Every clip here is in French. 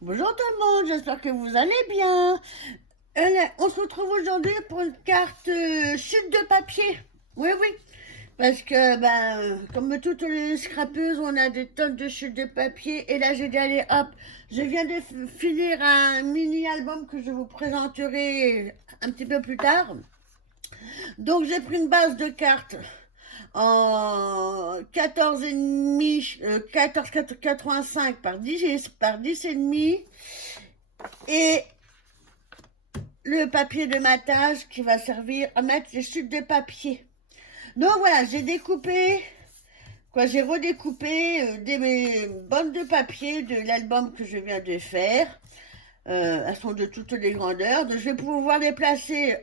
Bonjour tout le monde, j'espère que vous allez bien. On se retrouve aujourd'hui pour une carte chute de papier. Oui, oui, parce que comme toutes les scrapeuses, on a des tonnes de chutes de papier. Et là, j'ai dit, allez, hop, je viens de finir un mini-album que je vous présenterai un petit peu plus tard. Donc, j'ai pris une base de cartes en 14,5, 14,85 par 10 et demi. Et le papier de matage qui va servir à mettre les chutes de papier. Donc voilà, j'ai redécoupé des bandes de papier de l'album que je viens de faire. Elles sont de toutes les grandeurs. Donc je vais pouvoir les placer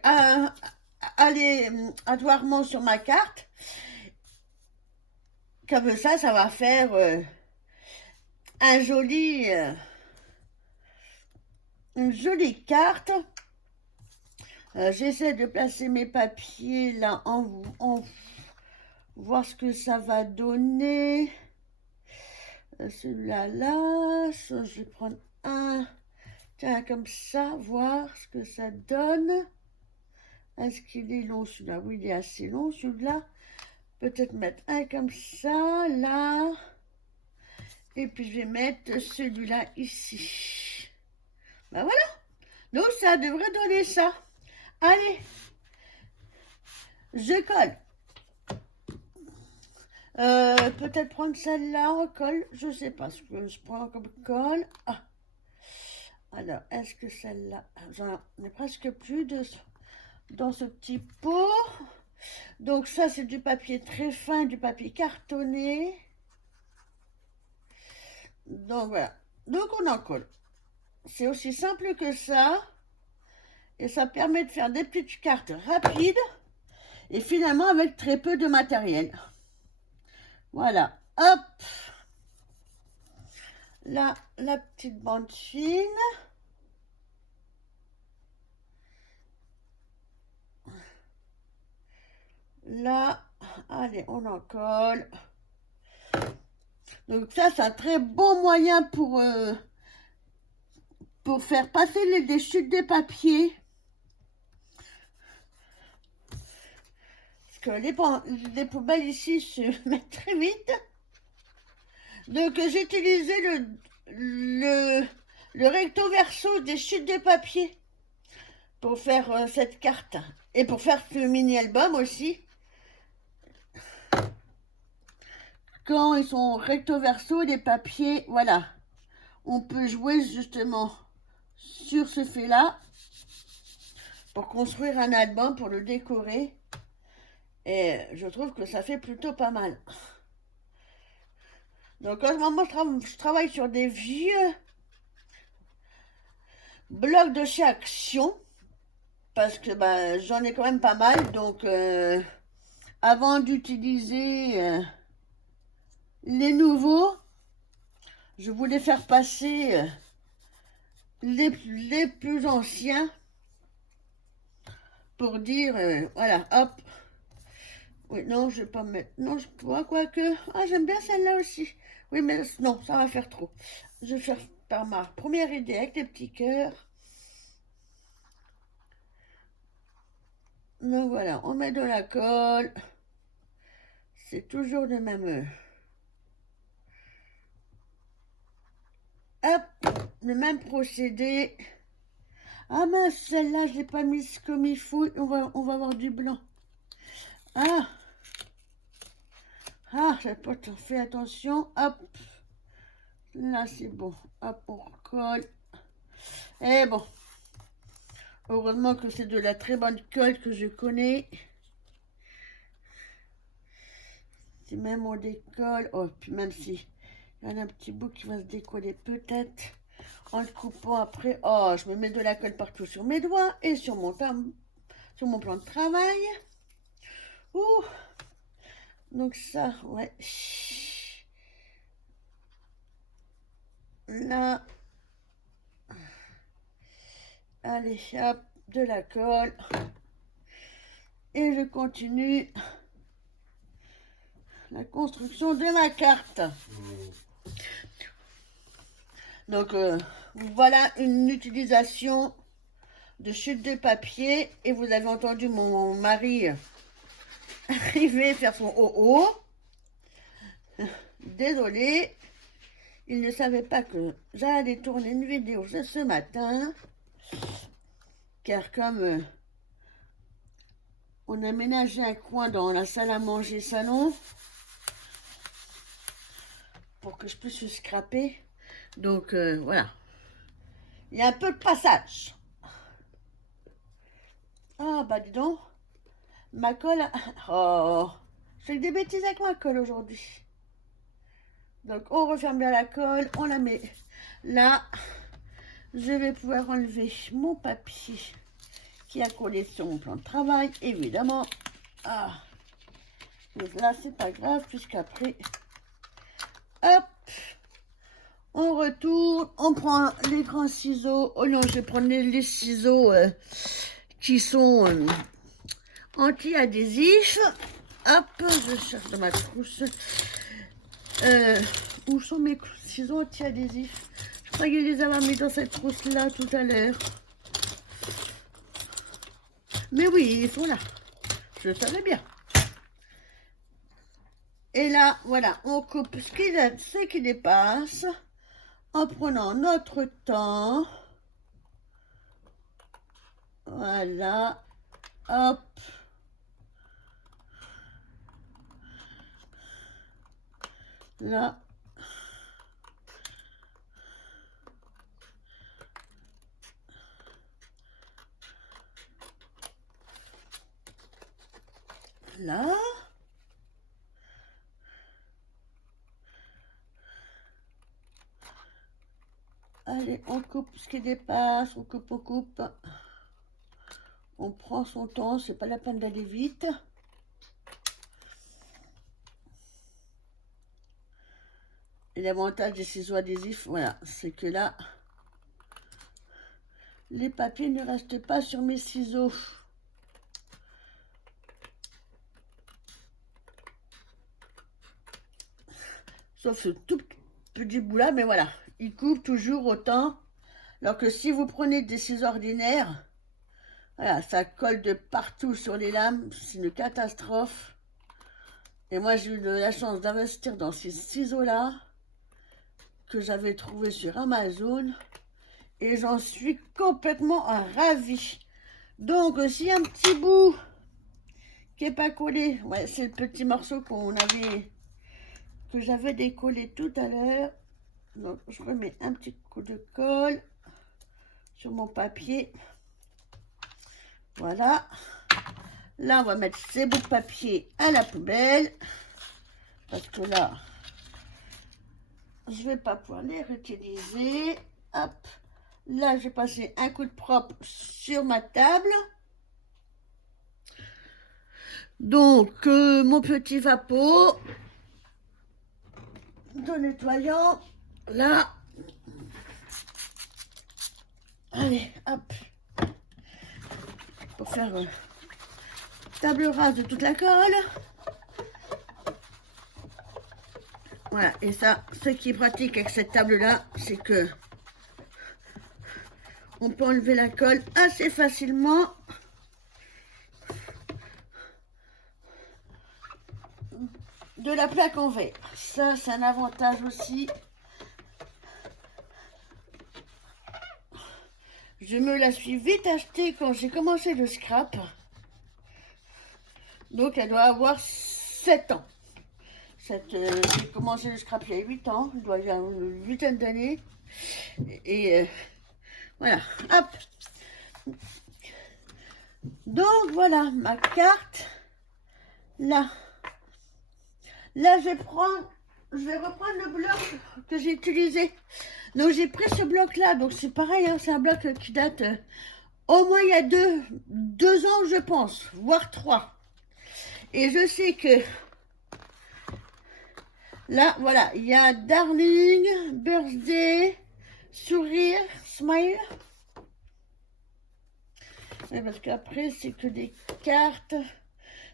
aléatoirement sur ma carte. Comme ça va faire un joli, une jolie carte. J'essaie de placer mes papiers là en voir ce que ça va donner. Celui-là, je vais prendre un, tiens, comme ça, voir ce que ça donne. Est-ce qu'il est long celui-là? Oui, il est assez long celui-là. Peut-être mettre un comme ça, là. Et puis je vais mettre celui-là ici. Ben voilà. Donc ça devrait donner ça. Allez, je colle. Peut-être prendre celle-là en colle. Je sais pas ce que je prends comme colle. Ah. Alors, est-ce que celle-là... J'en ai presque plus dans ce petit pot. Donc ça, c'est du papier très fin, du papier cartonné. Donc voilà. Donc on en colle. C'est aussi simple que ça. Et ça permet de faire des petites cartes rapides. Et finalement avec très peu de matériel. Voilà. Hop. Là, la petite bande fine. Là, allez, on en colle. Donc ça, c'est un très bon moyen pour faire passer des chutes de papier. Parce que les poubelles ici se mettent très vite. Donc j'ai utilisé le recto verso des chutes de papier pour faire cette carte. Et pour faire ce mini-album aussi. Quand ils sont recto verso, les papiers, voilà. On peut jouer justement sur ce fait-là pour construire un album, pour le décorer. Et je trouve que ça fait plutôt pas mal. Donc en ce moment, je travaille sur des vieux blocs de chez Action. Parce que j'en ai quand même pas mal. Donc avant d'utiliser les nouveaux, je voulais faire passer les plus anciens pour dire, voilà, hop. Oui, non, je vais pas mettre. Non, je vois quoi que. Ah, j'aime bien celle-là aussi. Oui, mais non, ça va faire trop. Je vais faire par ma première idée avec des petits cœurs. Donc voilà, on met de la colle. C'est toujours le même. Hop, le même procédé. Ah mince, celle-là, je l'ai pas mise comme il faut. On va avoir du blanc. Ah, j'ai pas fait attention. Hop, là c'est bon. Hop, on recolle. Et bon, heureusement que c'est de la très bonne colle que je connais. Si même on décolle, oh, puis même si il y en a un petit bout qui va se décoller peut-être en le coupant après. Oh, je me mets de la colle partout sur mes doigts et sur mon plan de travail. Ouh. Donc ça, ouais. Là. Allez, hop, de la colle. Et je continue la construction de ma carte. Donc, Voilà une utilisation de chute de papier. Et vous avez entendu mon mari arriver faire son oh oh. Désolé, il ne savait pas que j'allais tourner une vidéo ce matin. Car comme on a aménagé un coin dans la salle à manger salon pour que je puisse le scraper. Donc voilà. Il y a un peu de passage. Ah bah dis donc. Ma colle. Oh. Je fais des bêtises avec ma colle aujourd'hui. Donc on referme bien la colle. On la met là. Je vais pouvoir enlever mon papier qui a collé sur mon plan de travail, évidemment. Ah, mais là, c'est pas grave, puisqu'après, hop, on retourne, on prend les grands ciseaux. Oh non, je vais prendre les ciseaux qui sont anti-adhésifs. Hop, je cherche dans ma trousse. Où sont mes ciseaux anti-adhésifs? Je crois que je les avais mis dans cette trousse-là tout à l'heure. Mais oui, ils sont là. Je le savais bien. Et là, voilà, on coupe ce qui dépasse en prenant notre temps. Voilà. Hop. Là. Là. Allez, on coupe ce qui dépasse, on coupe. On prend son temps, c'est pas la peine d'aller vite. Et l'avantage des ciseaux adhésifs, voilà, c'est que là, les papiers ne restent pas sur mes ciseaux. Sauf ce tout petit bout là, mais voilà, il coupe toujours autant. Alors que si vous prenez des ciseaux ordinaires, voilà, ça colle de partout sur les lames, c'est une catastrophe. Et moi, j'ai eu la chance d'investir dans ces ciseaux-là que j'avais trouvé sur Amazon. Et j'en suis complètement ravie. Donc, s'il y a un petit bout qui n'est pas collé, ouais, c'est le petit morceau que j'avais décollé tout à l'heure. Donc, je remets un petit coup de colle sur mon papier. Voilà. Là, on va mettre ces bouts de papier à la poubelle. Parce que là, je ne vais pas pouvoir les réutiliser. Hop. Là, j'ai passé un coup de propre sur ma table. Donc, mon petit vapeau de nettoyant. Là. Allez, hop. Pour faire table rase de toute la colle. Voilà, et ça, ce qui est pratique avec cette table-là, c'est que on peut enlever la colle assez facilement. De la plaque en verre. Ça, c'est un avantage aussi. Je me la suis vite achetée quand j'ai commencé le scrap. Donc, elle doit avoir 7 ans. J'ai commencé le scrap il y a 8 ans. Il doit y avoir une huitaine d'années. Et voilà. Hop. Donc, voilà ma carte. Là. Là, je vais reprendre le bloc que j'ai utilisé. Donc, j'ai pris ce bloc-là. Donc, c'est pareil, hein, c'est un bloc qui date au moins il y a deux ans, je pense, voire 3. Et je sais que là, voilà, il y a Darling, Birthday, Sourire, Smile. Ouais, parce qu'après, c'est que des cartes.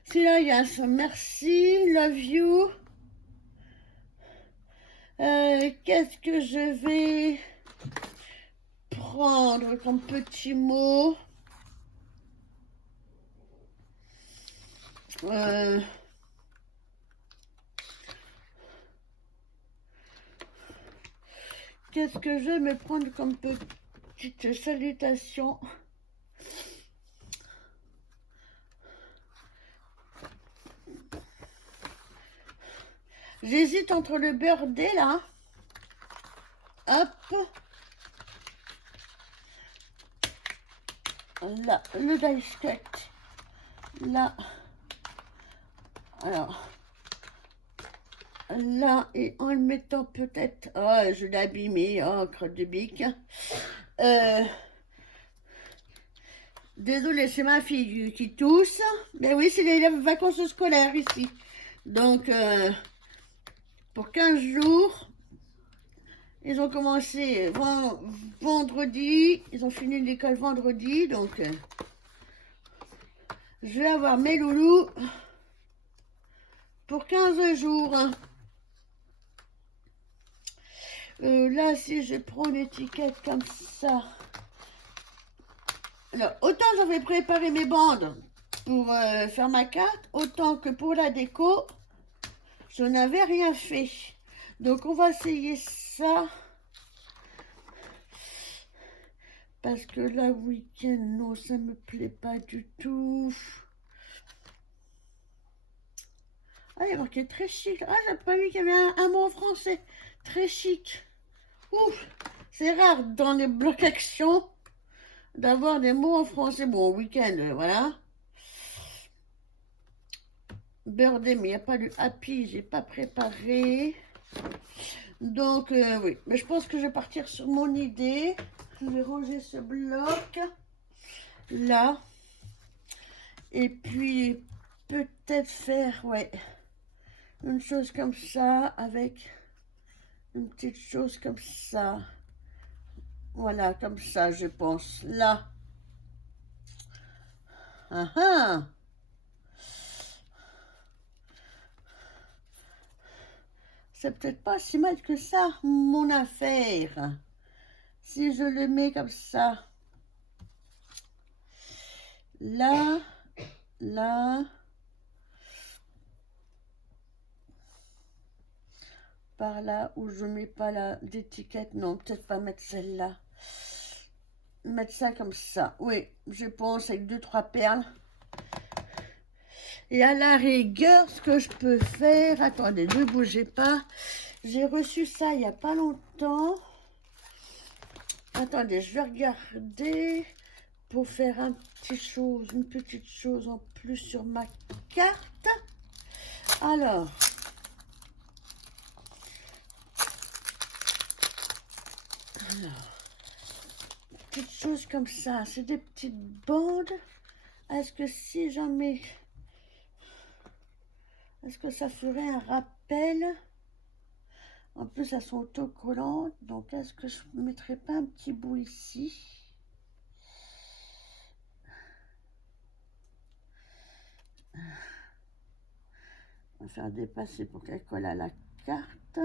Si là, il y a un merci, love you. Qu'est-ce que je vais prendre comme petit mot? Qu'est-ce que je vais me prendre comme petite salutation? J'hésite entre le birdé là. Hop. Là, le dice cut. Là. Alors. Là, et en le mettant peut-être... Oh, je l'ai abîmé. Oh, crotte de bique. Désolée, c'est ma fille qui tousse. Mais oui, c'est les vacances scolaires ici. Donc, pour 15 jours, ils ont commencé vendredi. Ils ont fini l'école vendredi. Donc, je vais avoir mes loulous pour 15 jours. Là, si je prends une étiquette comme ça... Alors, autant j'avais préparé mes bandes pour faire ma carte, autant que pour la déco, je n'avais rien fait. Donc, on va essayer ça. Parce que là, week-end, non, ça me plaît pas du tout. Ah, il y a marqué très chic. Ah, j'ai pas vu qu'il y avait un mot en français. Très chic. Ouf, c'est rare dans les blocs actions d'avoir des mots en français. Bon, week-end, voilà. Birdé, mais il n'y a pas de happy, j'ai pas préparé. Donc, oui. Mais je pense que je vais partir sur mon idée. Je vais ranger ce bloc là. Et puis, peut-être faire, ouais, une chose comme ça avec une petite chose comme ça. Voilà, comme ça, je pense. Là. Ah ah. C'est peut-être pas si mal que ça, mon affaire. Si je le mets comme ça. Là. Là. Par là où je mets pas d'étiquette. Non, peut-être pas mettre celle-là. Mettre ça comme ça. Oui, je pense avec 2-3 perles. Et à la rigueur, ce que je peux faire... Attendez, ne bougez pas. J'ai reçu ça il n'y a pas longtemps. Attendez, je vais regarder pour faire une petite chose en plus sur ma carte. Alors... petites choses comme ça, c'est des petites bandes. Est-ce que si jamais... Est-ce que ça ferait un rappel? En plus, elles sont autocollantes. Donc, est-ce que je ne mettrais pas un petit bout ici? On va faire dépasser pour qu'elle colle à la carte.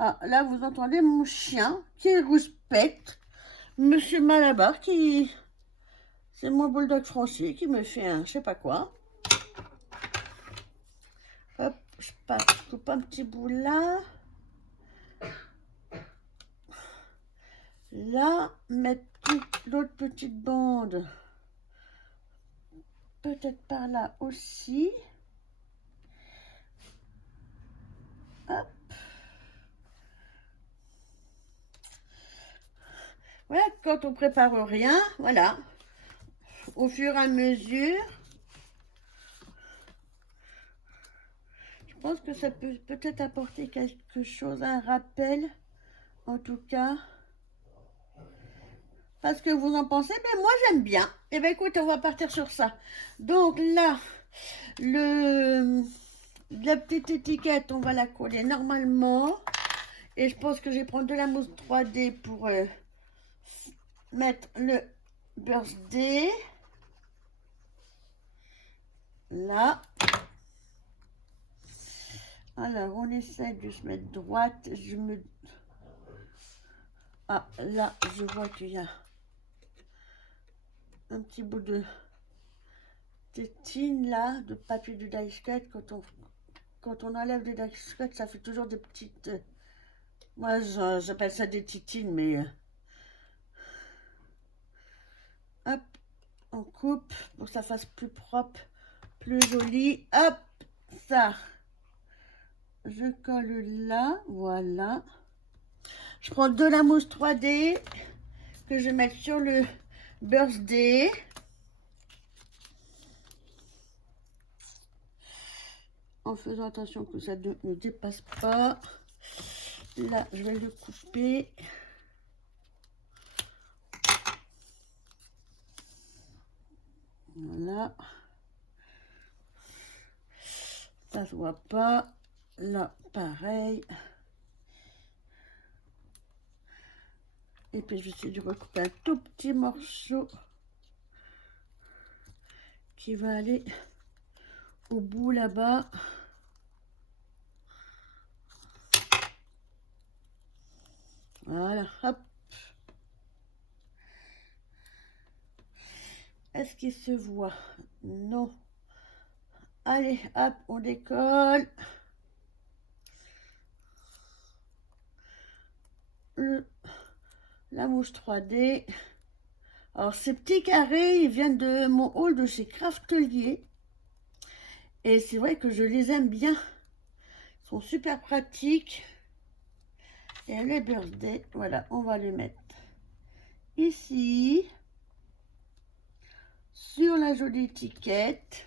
Ah, là, vous entendez mon chien qui rouspète. Monsieur Malabar qui... C'est mon bulldog français qui me fait un je sais pas quoi. Hop, je coupe un petit bout là. Là, mettre toute l'autre petite bande. Peut-être par là aussi. Hop. Voilà, quand on prépare rien, voilà. Au fur et à mesure. Je pense que ça peut peut-être apporter quelque chose, un rappel, en tout cas. Parce que vous en pensez, mais moi j'aime bien. Et bien écoute, on va partir sur ça. Donc là, la petite étiquette, on va la coller normalement. Et je pense que je vais prendre de la mousse 3D pour mettre le birthday. Là. Alors, on essaie de se mettre droite. Ah, là, je vois qu'il y a un petit bout de tétine là, de papier de dice cut. Quand on enlève des dice cut, ça fait toujours des petites... moi, j'appelle ça des titines, mais... hop, on coupe pour que ça fasse plus propre, plus joli. Hop, ça, je colle là, voilà. Je prends de la mousse 3D que je vais mettre sur le birthday. En faisant attention que ça ne dépasse pas. Là, je vais le couper. Voilà. Ça se voit pas. Là, pareil. Et puis, je vais essayer de recouper un tout petit morceau qui va aller au bout là-bas. Voilà, hop. Est-ce qu'il se voit? Non. Allez, hop, on décolle. La mouche 3D. Alors, ces petits carrés, ils viennent de mon haul de chez Craftelier. Et c'est vrai que je les aime bien. Ils sont super pratiques. Et les birthday, voilà, on va les mettre ici. Sur la jolie étiquette.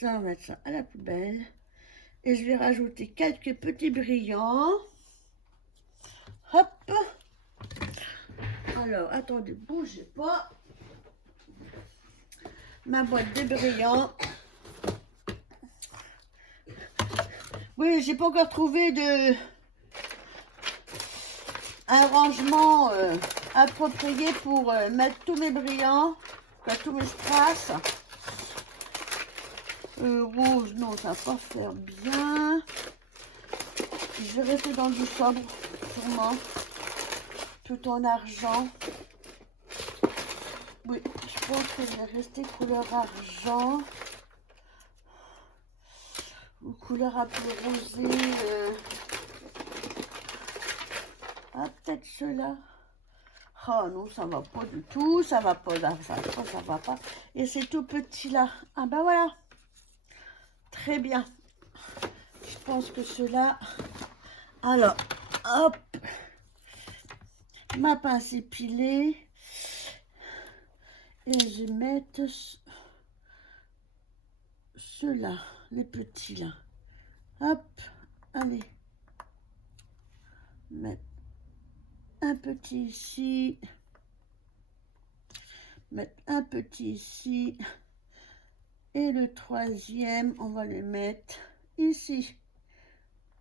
Ça, on va mettre ça à la poubelle. Et je vais rajouter quelques petits brillants. Hop. Alors, attendez, bougez pas. Ma boîte de brillants. Oui, j'ai pas encore trouvé un rangement approprié pour mettre tous mes brillants, tous mes strass. Rouge, non, ça va pas faire bien. Je vais rester dans du sobre, sûrement. Tout en argent. Oui, je pense que je vais rester couleur argent. Ou couleur un peu rosée. Ah, peut-être ceux-là. Oh non, ça va pas du tout. Ça va pas, ça va pas. Et c'est tout petit là. Ah ben voilà. Très bien. Je pense que ceux-là... alors, hop. Ma pince épilée. Et je vais mettre ceux-là, les petits là. Hop, allez. Mettre un petit ici. Mettre un petit ici. Et le troisième, on va le mettre ici.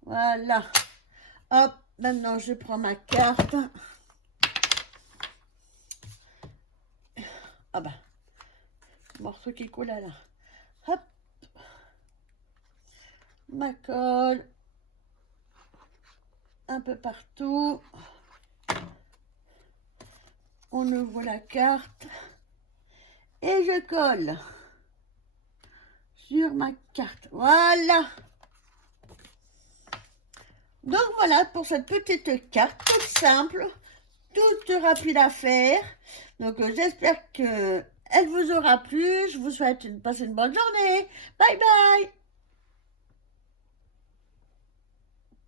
Voilà. Hop, maintenant je prends ma carte. Ah bah, morceau qui coule là. Hop. Ma colle. Un peu partout. On ouvre la carte. Et je colle sur ma carte. Voilà. Donc voilà pour cette petite carte toute simple, toute rapide à faire. Donc j'espère que elle vous aura plu. Je vous souhaite de passer une bonne journée. Bye bye.